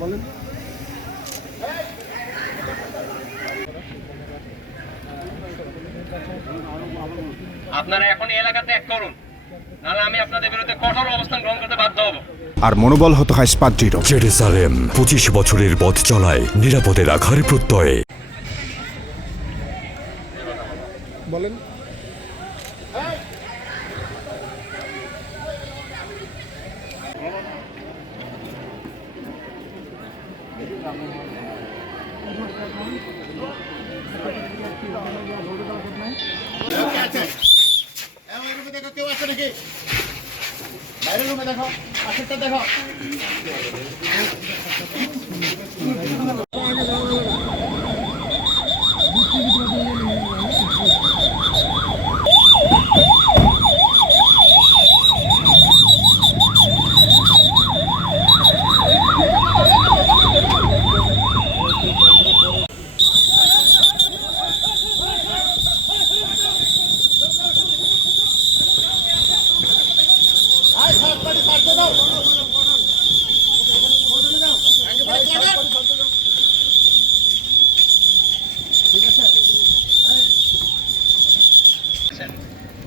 বলেন। আপনারা এখন এই এলাকা ত্যাগ করুন, নাহলে আমি আপনাদের বিরুদ্ধে কঠোর অবস্থান গ্রহণ করতে বাধ্য হব। আর মনোবল হতে হয় স্পাত দৃঢ়। জেরুজালেম 25 বছরের পথ চলায় নিরাপদে রাখার প্রত্যয়ে। বলেন। কেউ আছে নাকি? বাইরের রুমে দেখো, পাশেরটা দেখো।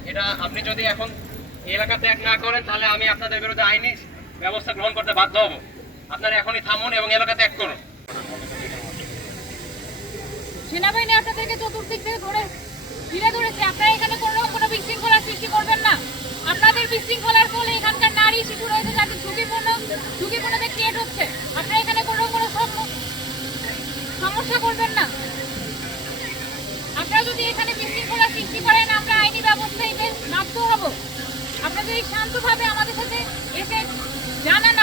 এটা আপনি যদি এখন এলাকা ত্যাগ না করেন তাহলে আমি আপনাদের বিরুদ্ধে আইনি ব্যবস্থা গ্রহণ করতে বাধ্য হব। আপনারা এখনই থামুন এবং এলাকা ত্যাগ করুন। সেনাবাহিনী আপনাদেরকে চতুর্দিক থেকে ঘিরে ধরেছে। আপনারা এখানে কোনো বিশৃঙ্খলার সৃষ্টি করবেন না। আপনাদের বিশৃঙ্খলার ফলে এখানকার নারী শিশু রয়েছে যাদের ঝুঁকিপূর্ণদের ক্রিয়েট হচ্ছে। আপনারা এখানে কোনো সমস্যা করবেন না। আপনারা যদি এখানে বিশৃঙ্খলা সৃষ্টি করেন আমরা আইনি ব্যবস্থা নিতে বাধ্য হব। আপনারা যদি শান্তভাবে আমাদের সাথে এসে জানান